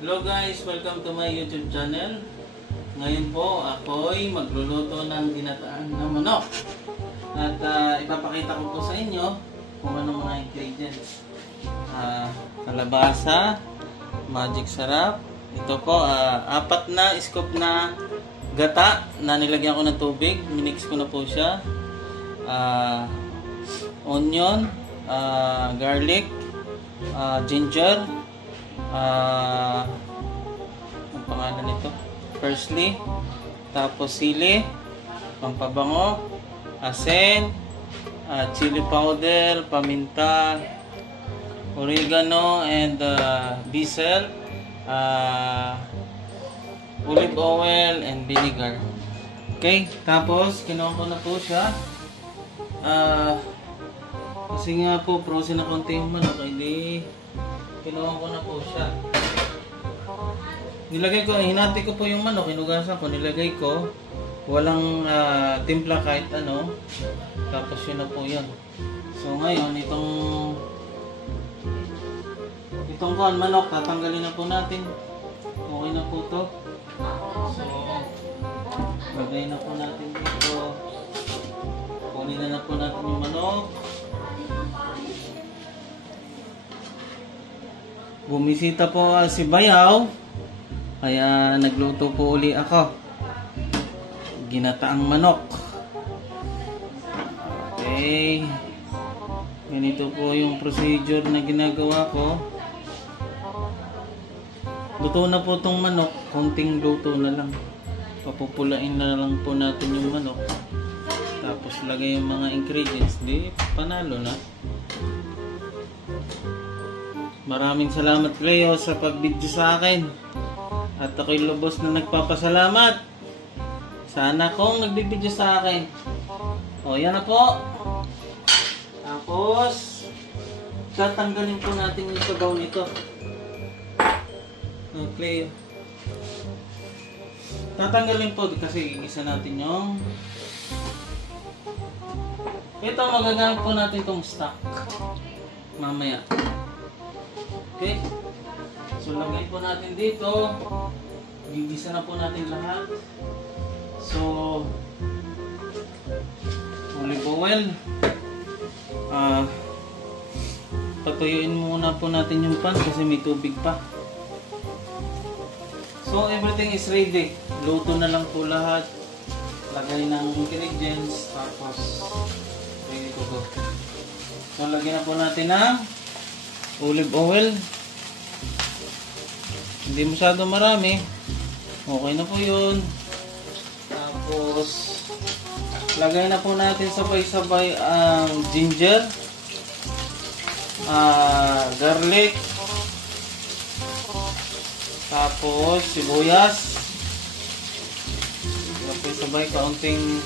Hello guys, welcome to my YouTube channel. Ngayon po ako'y magluluto ng ginataan na manok. At ipapakita ko po sa inyo kung ano mga ingredients. Kalabasa, magic sarap. Ito po, 4 na scoop na gata na nilagyan ko ng tubig. Minix ko na po siya. Onion, garlic, ginger, ang pangalan nito, parsley, tapos sili, pampabango, asin, chili powder, paminta, oregano, and basil, olive oil, and vinegar. Okay, tapos kinuha ko na po siya. Kasi nga po frozen na konti yung manok, hindi kinuha ko na po siya. Nilagay ko, hinati ko po yung manok, hinugasan ko, nilagay ko, walang timpla kahit ano. Tapos yun na po yun. So ngayon, itong manok, tatanggalin na po natin. Okay na po to. So, lagay na po natin dito. Kunin na po natin yung manok. Bumisita po si Bayaw, kaya nagluto po uli ako. Ginataang manok. Okay. Ganito po yung procedure na ginagawa ko. Luto na po itong manok. Konting luto na lang. Papupulain na lang po natin yung manok. Tapos lagay yung mga ingredients. Di, panalo na. Maraming salamat Cleo sa pag-video sa akin. At ako'y lubos na nagpapasalamat. Sana kung nagbibideo sa akin. O, yan na po. Tapos, tatanggalin po natin yung sabaw nito. O, Cleo. Tatanggalin po kasi igisa natin yung... Ito, magagamit po natin itong stock. Mamaya. Okay. So, lagay po natin dito. Gigisa na po natin lahat. So, olive oil. Patuyuin muna po natin yung pan kasi may tubig pa. So, everything is ready. Luto na lang po lahat. Lagay ng ingredients. Tapos, ready to go. So, lagyan na po natin ng olive oil. Hindi masyado marami. Okay na po yun. Tapos, lagay na po natin sabay-sabay ang ginger, garlic, tapos sibuyas. Sabay-sabay kaunting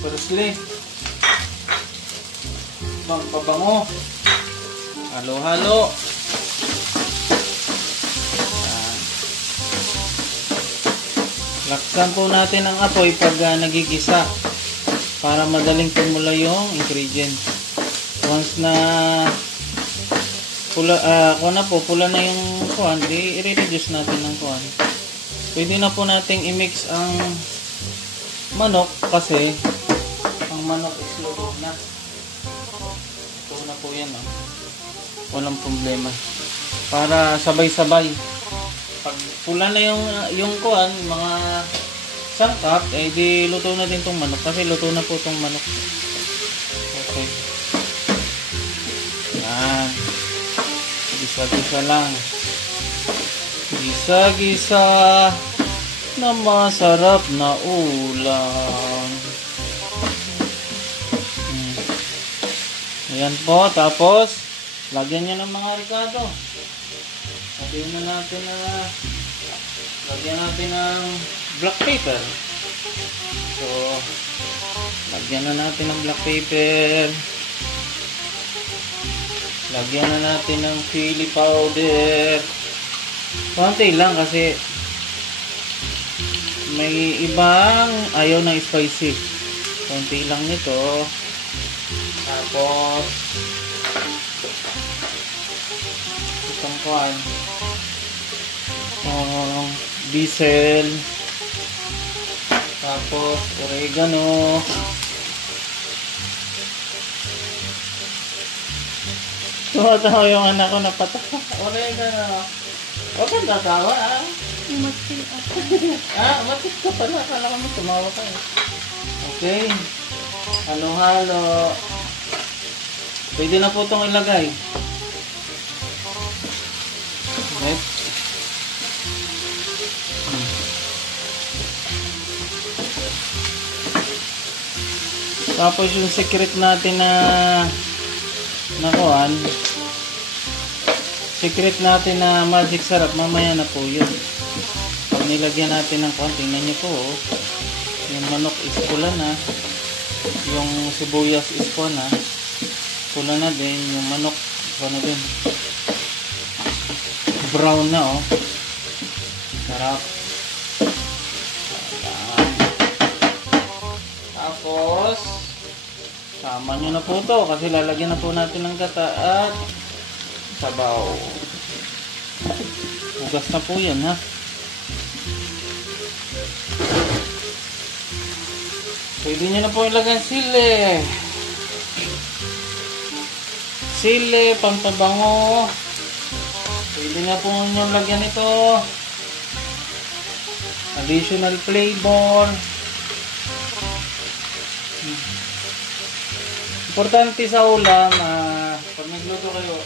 parsley. Pabango. Halo-halo. Laksan po natin ang apoy pag nagigisa para madaling tumula yung ingredients. Once na pula na yung kuhan, i-reduce natin ng kuhan. Pwede na po nating i-mix ang manok kasi ang manok is luto na. Ito na po yan. Walang problema. Para sabay-sabay. Pag pula na yung kuhan, mga sangkap, di luto na din tong manok. Kasi luto na po tong manok. Okay. Yan. Gisa-gisa lang. Gisa-gisa na masarap na ulam. Ayan po. Tapos, lagyan nyo ng mga ricado. Lagyan natin ng black pepper. So, lagyan na natin ng black pepper. Lagyan na natin ng chili powder. Konti lang kasi may ibang ayaw ng spicy. Konti lang nito. Tapos, itong kuhan. Diesel. Tapos oregano. Tumatawa yung anak ko na patawa. Oregano. Huwag kang tatawa ah. Matil ako. Matik ka pala. Akala ko mo tumawa ka eh. Okay. Halo-halo. Pwede na po itong ilagay. Okay. Tapos yung secret natin na nakuhan, secret natin na magic sarap, mamaya na po yun. Pag nilagyan natin ng konti, tingnan nyo po, yung manok is pula na, yung sibuyas is pula na din, yung manok na din, brown na oh, sarap. Tapos sama nyo na po to kasi lalagyan na po natin ng gata at sabaw. Hugas na po yan ha. Pwede nyo na po ilagay sili. Sili, pampabango. Pwede na po nyo lagyan ito. Additional flavor. Importante sa ulam, pag nagluto kayo,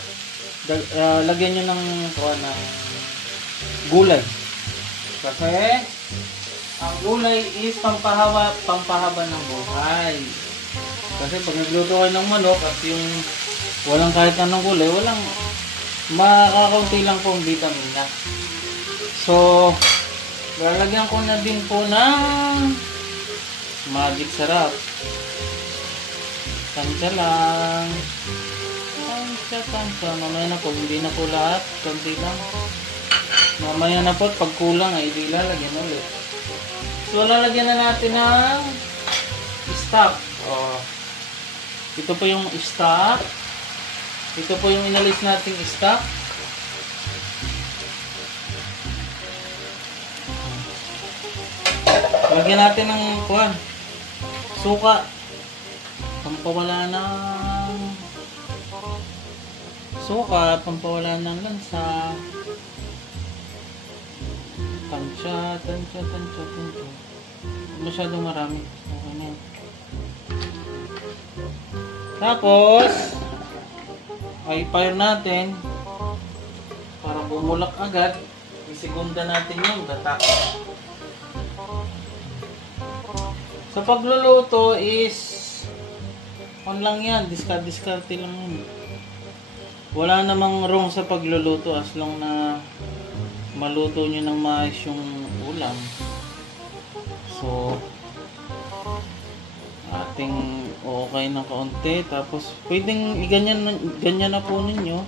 lagyan nyo ng gulay. Kasi ang gulay is pampahaba ng buhay. Kasi pag nagluto kayo ng manok at yung walang kahit anong gulay, walang makakaunti lang po ang vitamin na. So, lalagyan ko na din po ng magic sarap. Tansya lang. Tansya. Mamaya na po. Hindi na po lahat. Kunti lang. Mamaya na po. Pag kulang ay hindi lalagyan ulit. So, lalagyan na natin ng stock. Ito po yung stock. Ito po yung inalis nating stock. Lagyan natin ng suka. Pampawala ng suka, pampawala ng lansa. Tansya. Masyadong marami. Okay na yan. Tapos, ay fire natin para bumulak agad. Isigunda natin yung gata. Sa pagluluto is lang yan, diskarte lang yun. Wala namang wrong sa pagluluto as long na maluto nyo ng maayos yung ulam. So, ating okay na kaunti. Tapos, pwedeng ganyan na po ninyo.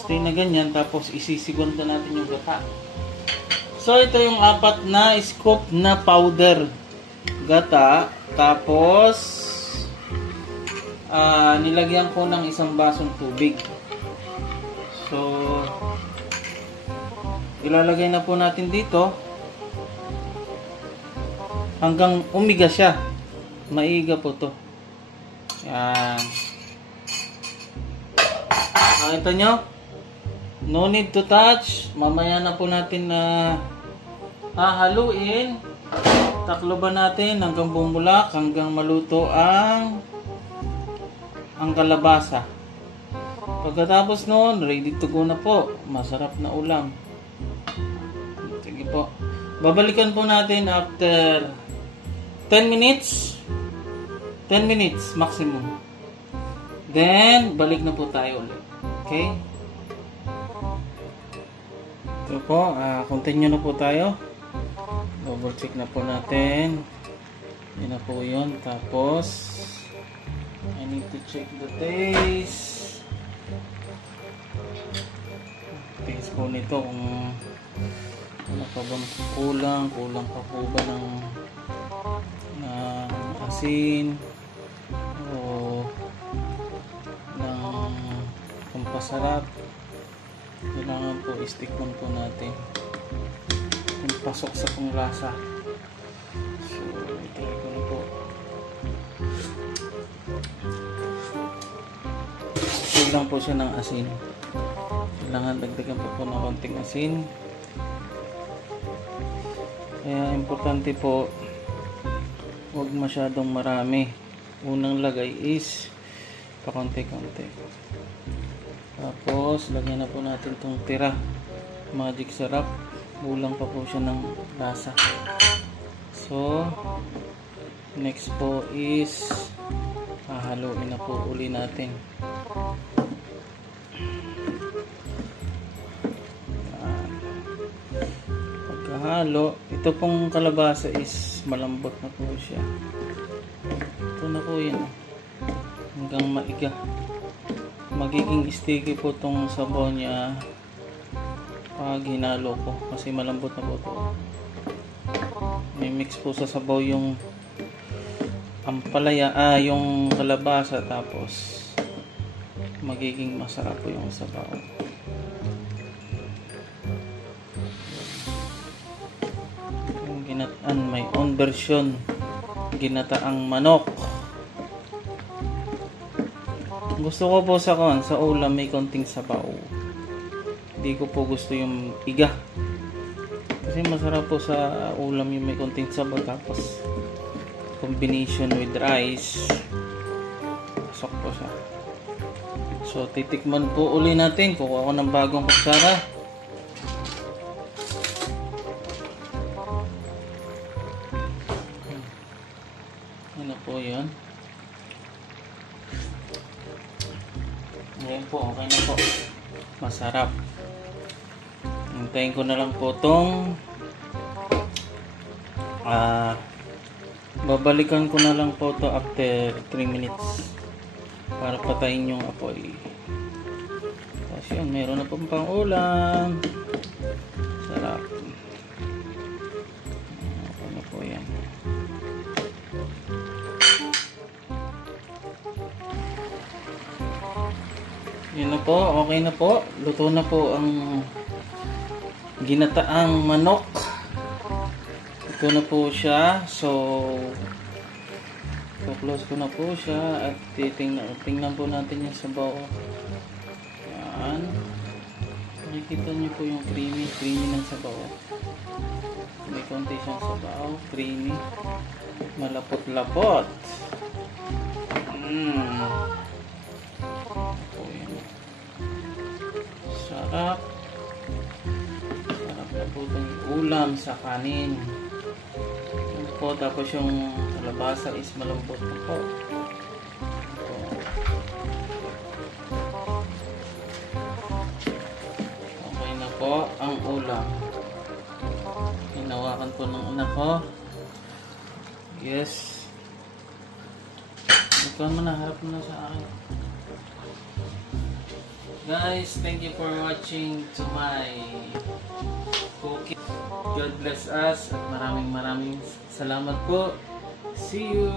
Stay na ganyan. Tapos, isisigunda natin yung gata. So, ito yung 4 na scoop na powder gata. Tapos, nilagyan ko ng 1 basong tubig. So, ilalagay na po natin dito hanggang umiga siya. Maiga po to. Yan. Nakita nyo? No need to touch. Mamaya na po natin na hahaluin. Takloban natin hanggang bumulak, hanggang maluto ang kalabasa. Pagkatapos noon, ready to go na po. Masarap na ulam. Sige po. Babalikan po natin after 10 minutes. 10 minutes maximum. Then, balik na po tayo ulit. Okay? Ito po, continue na po tayo. Double check na po natin. Yan na po yun. Tapos, I need to check the taste. Taste po nito kung ano pa bang kulang pa po ba ng asin o ng pampasarap. Kailangan po i-stick po natin. Kung pasok sa panglasa. So, ito ko na po. Huwag lang po siya ng asin. Kailangan dagdagan po ng konting asin. Kaya importante po, huwag masyadong marami. Unang lagay is pakonti-konti. Tapos, lagyan na po natin itong tira. Magic sarap. Kulang pa po siya ng lasa. So, next po is hahaluin na po uli natin. Halo, ito pong kalabasa is malambot na po siya. Ito na po yan. Hanggang maiga. Magiging sticky po tong sabaw niya pag hinalo ko. Kasi malambot na po ito. May mix po sa sabaw yung ampalaya, yung kalabasa. Tapos magiging masarap po yung sabaw. Ginataan, may own version, ginataang manok. Gusto ko po sa ulam may konting sabaw. Hindi ko po gusto yung iga, kasi masarap po sa ulam yung may konting sabaw. Tapos combination with rice, pasok po siya. So titikman po uli natin. Kukuha ko ng bagong kutsara. Ano po yun? Ngayon po, okay na po. Masarap. Hintayin ko na lang po itong babalikan ko na lang po ito after 3 minutes para patayin yung apoy. Tapos yun, meron na pong pang ulam. Sarap. Ano po yan? Yun na po, okay na po. Luto na po ang ginataang manok. Ito na po siya. So, close ko na po siya at tingnan po natin yung sabaw. Yan. Nakikita niyo po yung creamy ng sabaw. May konti siyang sabaw, creamy. Malapot-lapot. Sarap. Sarap na po itong ulam sa kanin. Yan po, tapos yung kalabasa is malambot na po. Okay na po ang ulam. Hinawakan po ng anak ko. Yes. Ikaw mo na, harap mo na sa akin. Guys, thank you for watching to my cooking. God bless us at maraming salamat po. See you!